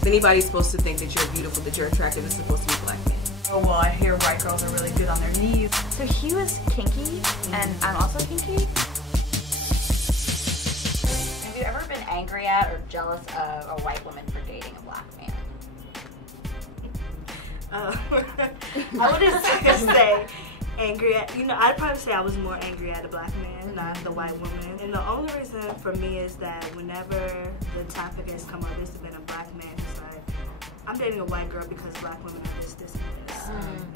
If anybody's supposed to think that you're beautiful, that you're attractive, it's supposed to be black men. Oh, well, I hear white girls are really good on their knees. So he was kinky, and I'm also kinky. Have you ever been angry at or jealous of a white woman for dating a black man? I wouldn't say angry at, I'd probably say I was more angry at a black man, not the white woman. And the only reason for me is that whenever the topic has come up, it's been a black man who's like, I'm dating a white girl because black women are this, this, and this.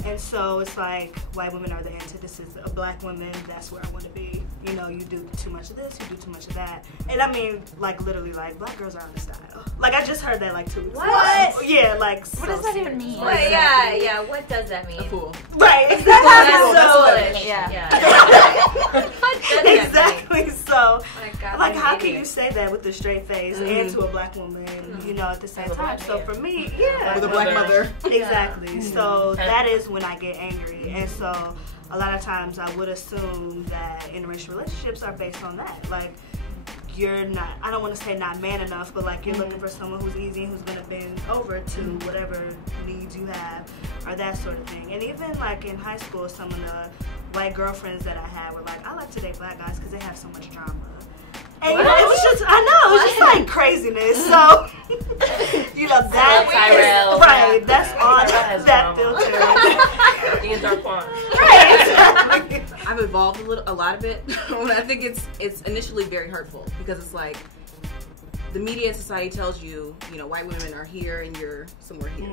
And so it's like, white women are the antithesis of black women, that's where I want to be. You do too much of this, you do too much of that. And I mean, like, literally, like, black girls are on the style. Like, I just heard that, like, 2 weeks ago. What? Yeah, like, What does that even mean? Wait, yeah, what does that mean? A fool. Right, That's exactly. foolish. Yeah. Exactly. So, My God, like, I'm how an can idiot. you say that with a straight face and to a black woman, at the same time? So for me, yeah. With a black mother. Exactly. So that is when I get angry. And so a lot of times I would assume that interracial relationships are based on that. Like, you're not, I don't want to say not man enough, but like you're looking for someone who's easy and who's going to bend over to whatever needs you have or that sort of thing. And even like in high school, some of the white girlfriends that I had were like, I like to date black guys because they have so much drama. And it's just, I know, it's just like craziness. So, that Tyrell. right, that's on that filter. Ian Darkwan. Right, exactly. I've evolved a lot of it. I think it's initially very hurtful because it's like the media and society tells you, white women are here and you're somewhere here.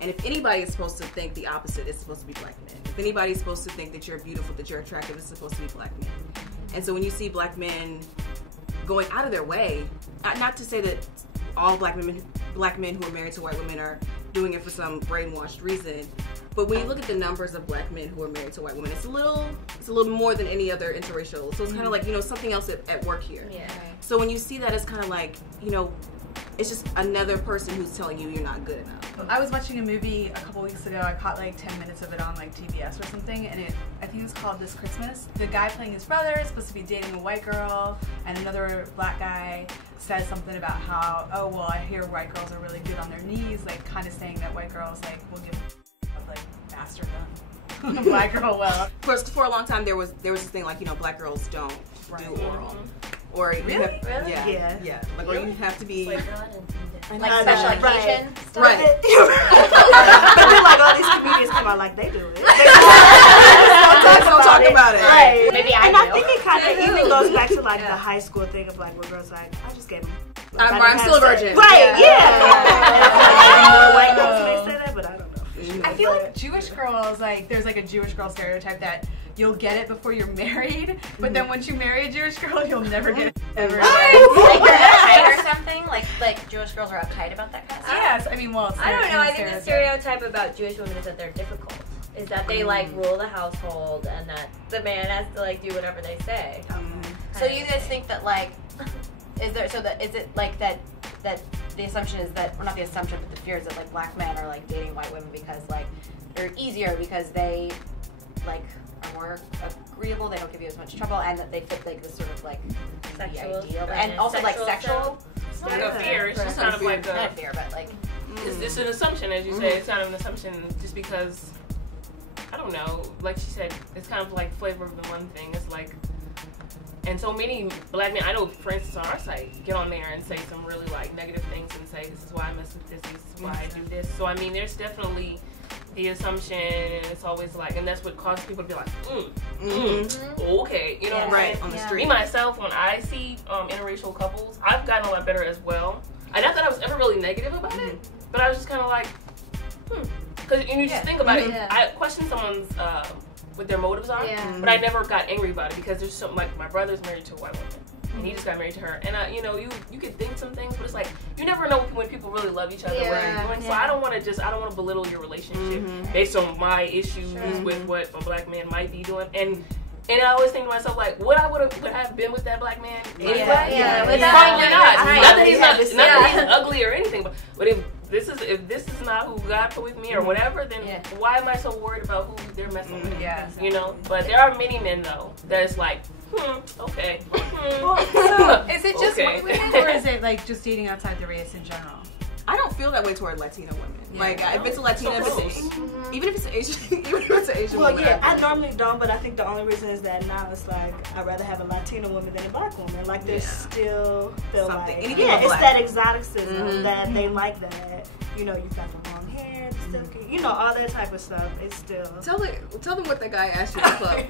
And if anybody is supposed to think the opposite, it's supposed to be black men. If anybody's supposed to think that you're beautiful, that you're attractive, it's supposed to be black men. And so when you see black men going out of their way, not to say that all black men who are married to white women are doing it for some brainwashed reason, but when you look at the numbers of black men who are married to white women, it's a little more than any other interracial. So it's kind of like, something else at work here. Yeah. So when you see that, it's kind of like, it's just another person who's telling you you're not good enough. I was watching a movie a couple weeks ago. I caught like 10 minutes of it on like TBS or something, and I think it was called This Christmas. The guy playing his brother is supposed to be dating a white girl, and another black guy says something about how, oh, well, I hear white girls are really good on their knees, like kind of saying that white girls like will give like faster than a black girl will. For a long time, there was this thing like, black girls don't do oral. Or you have, Really? Yeah. Like, or you have to be Like special occasion stuff? right. But then like all these comedians come out like they do it. Don't talk about it. Right. Maybe I And I do. think it kind of even goes back to like the high school thing of like where girls like, I just gave them. Like, I'm still a virgin. Right, yeah. And I feel like more white girls may say that, but I don't know. I feel like Jewish girls, like, there's like a Jewish girl stereotype that you'll get it before you're married, but then once you marry a Jewish girl, you'll never get it ever again. Like you're uptight or something? Like Jewish girls are uptight about that kind of stuff? Yes, I mean, well, it's I don't know. I think the stereotype. stereotype about Jewish women is that they're difficult. Is that they like rule the household and that the man has to like do whatever they say. So you guys think that like, is it like that the assumption is that, or not the assumption, but the fear is that like black men are like dating white women because like they're easier because they like are more agreeable, they don't give you as much trouble, and that they fit like this sort of like Sexual, the ideal, and also like sexual. It's not a fear. It's just kind of like Not a fear, but like it's an assumption, as you say. It's kind of an assumption just because, I don't know, like she said, it's kind of like flavor of the one thing. It's like, and so many black men, I know, for instance, on our site, get on there and say some really like negative things and say, this is why I mess with this is why I do this. So I mean, there's definitely the assumption, and it's always like, and that's what causes people to be like, okay, you know what I'm Right, saying? on the street. Me, myself, when I see interracial couples, I've gotten a lot better as well. And not that I was ever really negative about it, but I was just kind of like, because you just think about it, I question someone's, what their motives are, but I never got angry about it because there's something like, my brother's married to a white woman. And he just got married to her, and you know, you could think some things, but it's like you never know when people really love each other. What they're doing. So I don't want to belittle your relationship based on my issues with what a black man might be doing. And I always think to myself, like, would I have been with that black man anyway? Probably not. Not that he's ugly or anything, but if this is not who God put with me or whatever, then why am I so worried about who they're messing with? You know. But there are many men though that is like, okay. Well, so is it just white women, or is it like just dating outside the race in general? I don't feel that way toward Latina women. Like if it's a Latina, even if it's an Asian, Well, woman. yeah, I normally don't, but I think the only reason is that now it's like I'd rather have a Latina woman than a black woman. Like there's still feel something. like Anything it's black. that exoticism that they like that. You know, you've got the long hair, the silky, you know, all that type of stuff. It's still Tell them what that guy asked you at the club.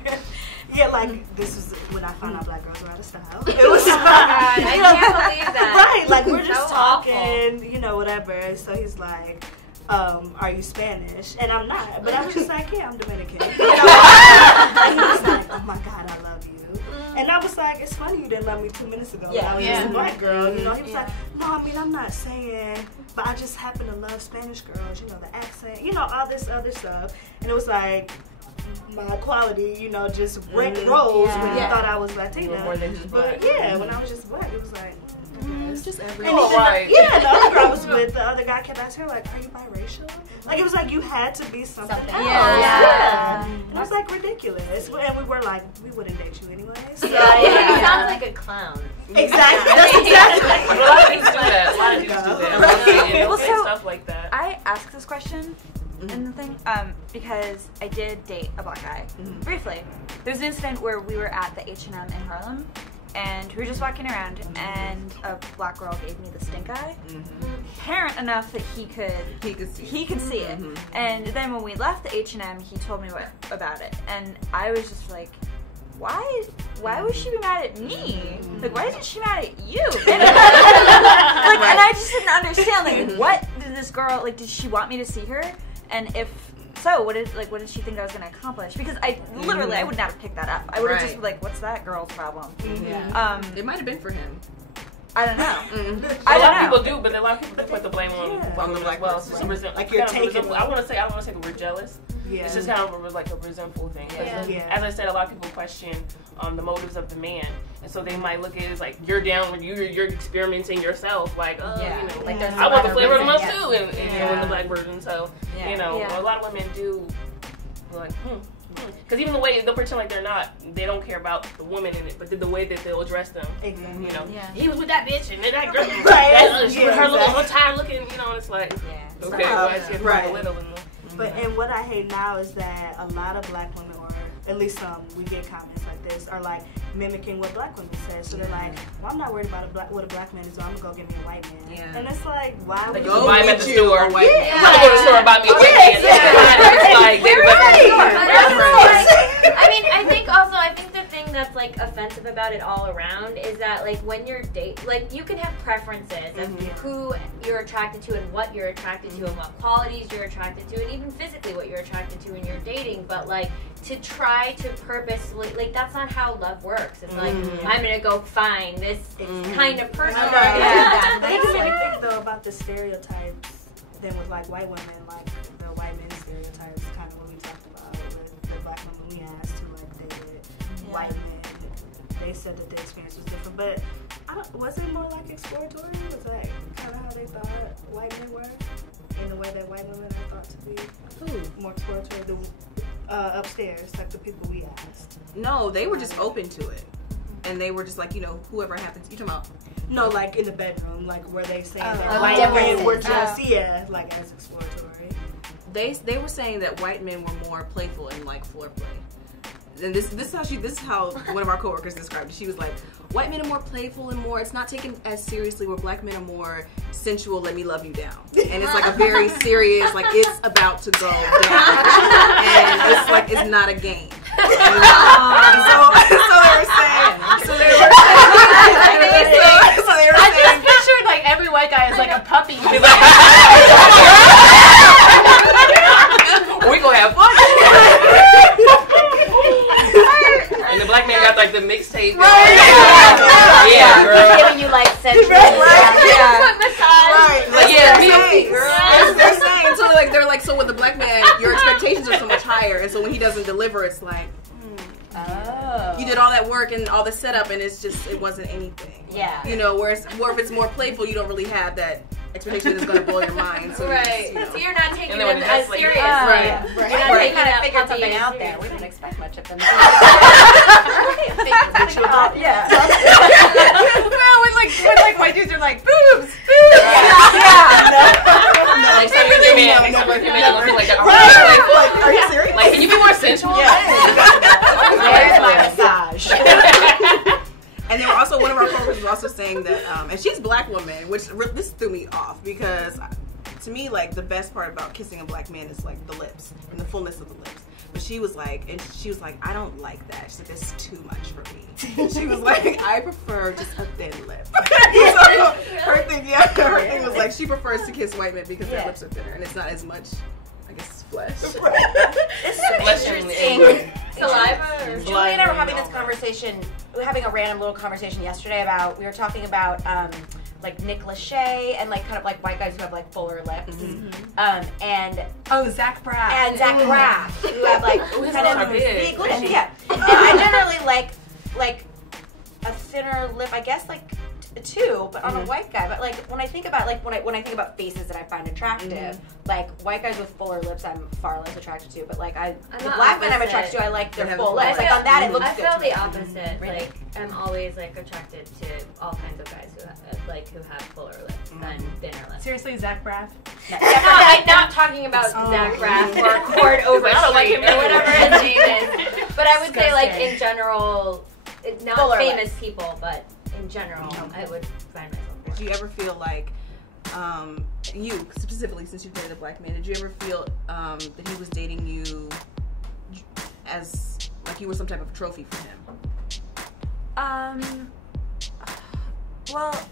yeah, like this was when I found out black girls were out of style. It was I can't believe that. right, like we're just So talking, awful. you know, whatever. So he's like, are you Spanish? And I'm not, but I was just like, yeah, I'm Dominican. You know? And he was like, oh my God, I love you. And I was like, it's funny you didn't love me 2 minutes ago. Yeah. I was just a black girl, you know. He was like, no, I mean, I'm not saying, but I just happen to love Spanish girls, you know, the accent, you know, all this other stuff. And it was like, my quality, you know, just rose when he thought I was Latina. But yeah, when I was just black, it was like, Just every. and yeah, the other girl I was with, the other guy kept asking her, like, are you biracial? Like, it was like you had to be something else. Yeah. And I was like, ridiculous. And we were like, we wouldn't date you anyway. So, He sounds like a clown. Exactly. That's exactly. A lot of dudes do that. A lot of dudes do that. And Well, say so- stuff like that. I asked this question in the thing because I did date a black guy briefly. There was an incident where we were at the H&M in Harlem, and we were just walking around, and a black girl gave me the stink eye, apparent enough that he could see it. And then when we left the H&M, he told me about it, and I was just like, why would she be mad at me? Like, why isn't she mad at you? And, and I just didn't understand, like, what did this girl, like, did she want me to see her? And if so, what did she think I was going to accomplish? Because I literally, I would not have picked that up. I would have just been like, what's that girl's problem? It might have been for him. I don't know. A lot of people do, but a lot of people do put the blame on the black well. person. It's just Like you're taking. I want to say the word jealous. Yeah. It's just kind of like a resentful thing. As I said, a lot of people question the motives of the man, and so they might look at it as like you're down when you're experimenting yourself. Like, you know, Like there's I want the a flavor of the reason, month too, and with the black version. So you know, a lot of women do like because even the way they'll pretend like they don't care about the woman in it, but the way that they'll address them. Exactly. You know, he was with that bitch and then that girl, she with her little tired looking, you know, and it's like, okay, why is she belittle them? But and what I hate now is that a lot of black women, or at least some, we get comments like this, are like mimicking what black women say. So they're like, well, I'm not worried about what a black man is, so I'm gonna go get me a white man. Yeah. And it's like, why would Like, you go buy him at the store. a white man. I go to the store and buy me a white man. I mean, I think the thing that's like offensive about it all around is that like when you're like you can have preferences of who you're attracted to and what you're attracted to and what qualities you're attracted to and even physically what you're attracted to when you're dating, but like to try to purposely, like that's not how love works. It's like I'm gonna go find this kind of person. It makes me think though about the stereotypes then with like white women, like the white men stereotypes, kind of what we talked about with the black women we asked who like dated white men. They said that the experience was different, but was it more like exploratory? Was that kind of how they thought white men were, in the way that white women are thought to be? More exploratory. The upstairs, like the people we asked. No, they were just open to it, and they were just like, you know, whoever happens. You talking about? No, like in the bedroom, like where they saying that like white men were differences. just like as exploratory. They were saying that white men were more playful and like foreplay. And this is how one of our coworkers described it. She was like, white men are more playful and more, it's not taken as seriously, where black men are more sensual, let me love you down. And it's like a very serious, like it's about to go down. And it's like, it's not a game. So they were saying, I just pictured like every white guy is like a puppy. We gonna have fun. And the black man got like the mixtape. Yeah, girl. Giving you like sensual. They're saying, so like they're like, so with the black man, your expectations are so much higher, and so when he doesn't deliver, it's like, you did all that work and all the setup, and it wasn't anything. Yeah. You know, whereas if it's more playful, you don't really have that expectation that's going to blow your mind. So Right. you know. So you're not taking then when them it as does, like, serious. Right. You're not taking that Figure puppy something as out serious. there. We don't expect much of them. Yeah. Well, when white dudes are like boobs. Yeah. saying that, and she's a black woman, which this threw me off because to me, like, the best part about kissing a black man is like the lips and the fullness of the lips. But she was like, I don't like that. She's like, that's too much for me. And she was like, I prefer just a thin lip. So her thing was like, she prefers to kiss white men because their lips are thinner and it's not as much, I guess, flesh. It's interesting. Saliva or Julie and I were having this conversation, having a random little conversation yesterday about, we were talking about like Nick Lachey and like kind of like white guys who have like fuller lips. And Zach Braff. And Zach Braff, who have like kind of big lips. Yeah. And I generally like a thinner lip, I guess like two, but on a white guy. But like when I think about when I think about faces that I find attractive, like white guys with fuller lips, I'm far less attracted to. But like the black men I'm attracted to, I like their full lips. Like on that, it looks good. I feel the opposite. Really? Like I'm always like attracted to all kinds of guys who have fuller lips than thinner lips. Seriously, Zach Braff? I'm not talking about Zach Braff or Cord Overstreet or whatever his name is. But I would say like in general, not fuller famous lips. People, but in general, I would find myself. Do you ever feel like, you specifically, since you've dated a black man, did you ever feel that he was dating you as like you were some type of trophy for him? Well,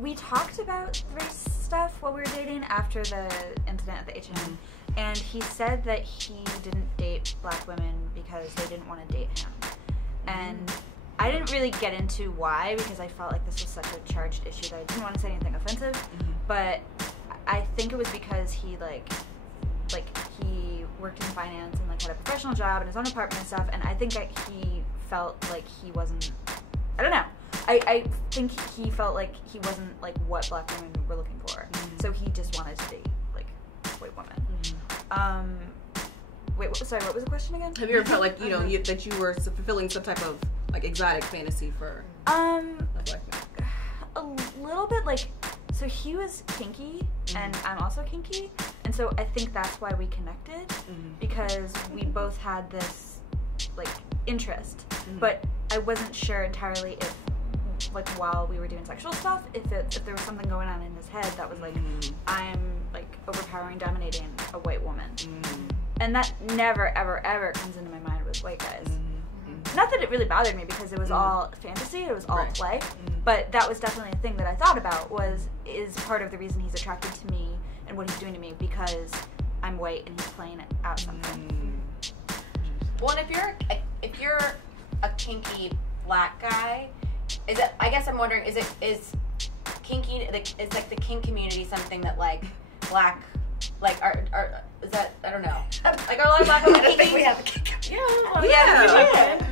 we talked about race stuff while we were dating after the incident at the H&M, and he said that he didn't date black women because they didn't want to date him. And I didn't really get into why, because I felt like this was such a charged issue that I didn't want to say anything offensive, but I think it was because he he worked in finance and like had a professional job and his own apartment and stuff, and I think he felt like he wasn't, I don't know, I think he felt like he wasn't like what black women were looking for, so he just wanted to date like white women. Wait, sorry, what was the question again? Have you ever felt like, you know, that you were fulfilling some type of like exotic fantasy for a black man? A little bit, like, so he was kinky and I'm also kinky, and so I think that's why we connected, because we both had this like interest, but I wasn't sure entirely if like while we were doing sexual stuff, if there was something going on in his head that was like, I'm like overpowering, dominating a white woman. And that never, ever, ever comes into my mind with white guys. Not that it really bothered me because it was all fantasy, it was all play, but that was definitely a thing that I thought about, is part of the reason he's attracted to me and what he's doing to me, because I'm white and he's playing out something. Well, and if you're a kinky black guy, is it? I guess I'm wondering, is kinky, is like the kink community something that like black, like are is that, I don't know, like are a lot of black women kinky? I think we have a kink.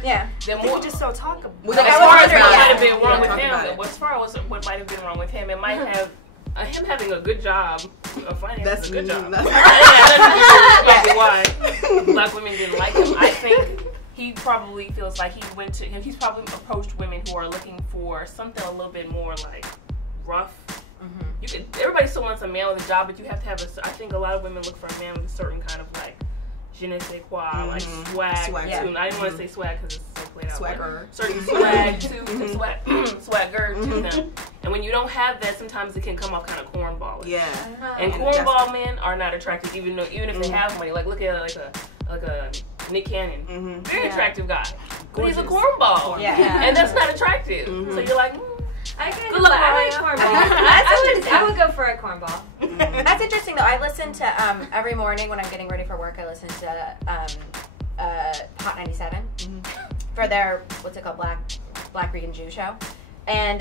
Yeah. Then we just don't talk about it. As far as what might have been wrong with him, as far as what might have been wrong with him, it might have him having a good job, finance is a good job. That's why black women didn't like him. I think he probably feels like he's probably approached women who are looking for something a little bit more like rough. Everybody still wants a man with a job, but you have to have I think a lot of women look for a man with a certain kind of like je ne sais quoi, like swag too. I didn't want to say swag because it's so played out. Swagger. Certain swag to swagger to them. And when you don't have that, sometimes it can come off kind of cornball. Yeah. And cornball men are not attractive, even if they have money. Like look at like a Nick Cannon, very attractive guy, but he's a cornball. And that's not attractive. So you're like. I like cornball. I would go for a cornball. That's interesting though. I listen to every morning when I'm getting ready for work. I listen to Hot 97 for their what's it called, Black Vegan Jew show, and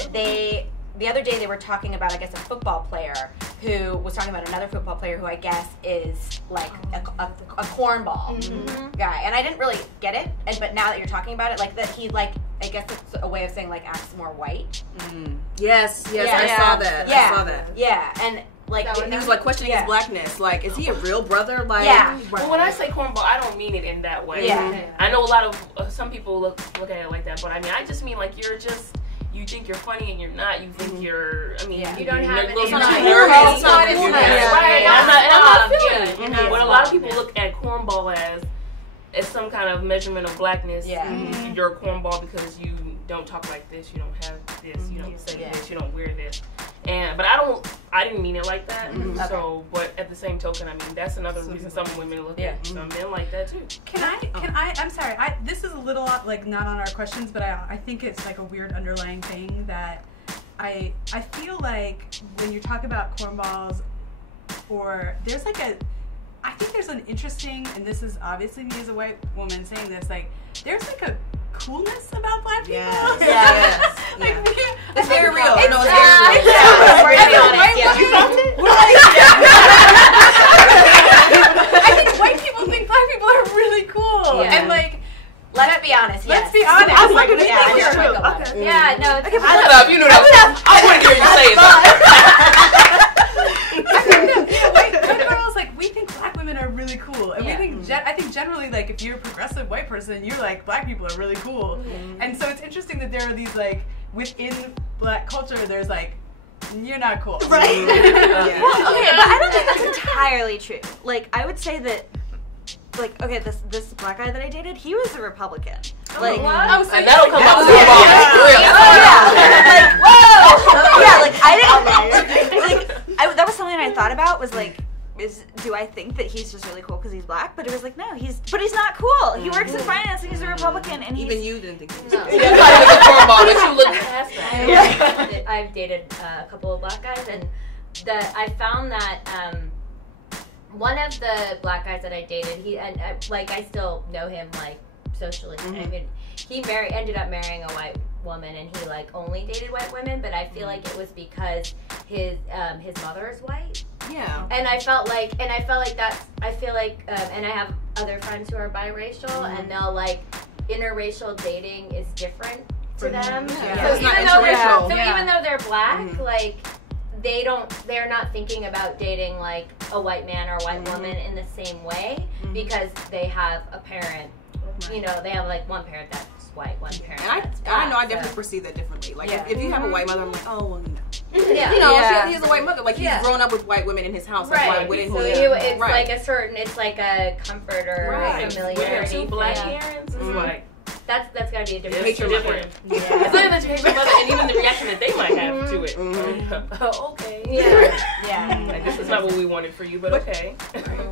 the other day they were talking about, I guess, a football player who was talking about another football player who I guess is like a cornball guy, and I didn't really get it, but now that you're talking about it, like that he like, I guess it's a way of saying like acts more white. Yes, I saw that. Yeah. I saw that. Yeah, and like he was like questioning his blackness. Like, is he a real brother? Like, Well, when I say cornball, I don't mean it in that way. I know a lot of some people look at it like that, but I mean, I just mean like you think you're funny and you're not. You think you're. I mean, you don't have it. I'm not feeling it. But a lot of people look at cornball as some kind of measurement of blackness. You're a cornball because you don't talk like this. You don't have this, you don't say this, you don't wear this. But I didn't mean it like that. So, but at the same token, I mean, that's another reason some women look at some men like that too. I'm sorry, this is a little like not on our questions, but I think it's like a weird underlying thing that I feel like when you talk about cornballs, or there's like I think there's an interesting, and this is obviously me as a white woman saying this, like there's like a coolness about black people. Yes. It's very real. It's very real. I think white people think black people are really cool. Yeah. And like, let's be honest. Let's be honest. I'm like, true. Yeah, no. Okay, shut up. You knew that. I want to hear you say it. White girls, like, we think black women are really cool, and we think I think generally, like, if you're a progressive white person, you're like, black people are really cool. And so it's interesting that there are these, like, within black culture, there's like, you're not cool, right? Well, okay, but I don't think that's entirely true. Like, I would say that, like, okay, this black guy that I dated, he was a Republican. Like, and that'll come up. Like, whoa, yeah, like I didn't, like, that was something I thought about was like, do I think that he's just really cool because he's black? But it was like, no, he's not cool. He works in finance and he's a Republican, and even you didn't think he was. But you look past that. I've dated a couple of black guys, and I found that one of the black guys that I dated, I still know him like socially. I mean, he ended up marrying a white woman, and he like only dated white women. But I feel like it was because his mother is white. Yeah. And I felt like that's. I feel like, and I have other friends who are biracial, and they'll like interracial dating is different to them. Yeah. So It's not even though interracial. even though they're black, like. They're not thinking about dating like a white man or a white woman in the same way because they have a parent, you know, they have like one parent that's white, one parent that's black. I know I definitely perceive that differently. Like if you have a white mother, I'm like, oh well, you know. Yeah. You know, he's a white mother. Like he's grown up with white women in his house. Like, why wouldn't he? It's like a certain, it's like a comfort or familiarity. Two black parents, it's like. That's gotta be a different. It's different. It's not that you hate your mother, and even the reaction that they might have to it. Oh, okay. Yeah. Like, this is not what we wanted for you, but okay.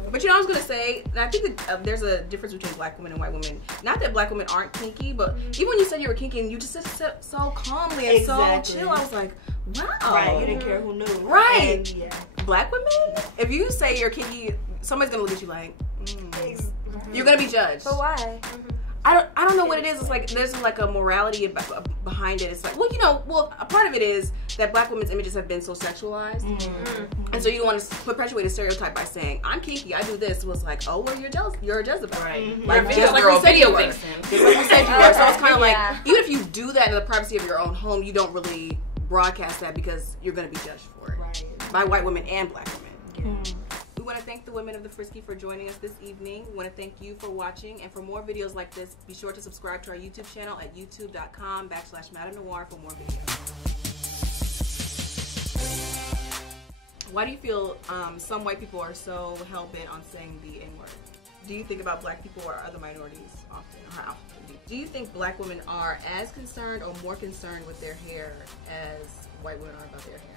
But you know, I was gonna say, and I think that there's a difference between black women and white women. Not that black women aren't kinky, but even when you said you were kinky, and you just said so calmly and so chill, I was like, wow. Right. You didn't care who knew. Right. And, black women, if you say you're kinky, somebody's gonna look at you like, you're gonna be judged. But why? I don't know what it is. It's like there's like a morality behind it. It's like, well, you know, a part of it is that black women's images have been so sexualized, and so you don't want to perpetuate a stereotype by saying I'm kinky, I do this. It was like, oh, well, you're a jezebel, right? Like just like we said you were. Just like we said you were. So it's kind of like even if you do that in the privacy of your own home, you don't really broadcast that because you're going to be judged for it by white women and black women. We want to thank the women of the Frisky for joining us this evening. We want to thank you for watching. And for more videos like this, be sure to subscribe to our YouTube channel at youtube.com/MadameNoire for more videos. Why do you feel some white people are so hell-bent on saying the N-word? Do you think about black people or other minorities often? Or how often do you think black women are as concerned or more concerned with their hair as white women are about their hair?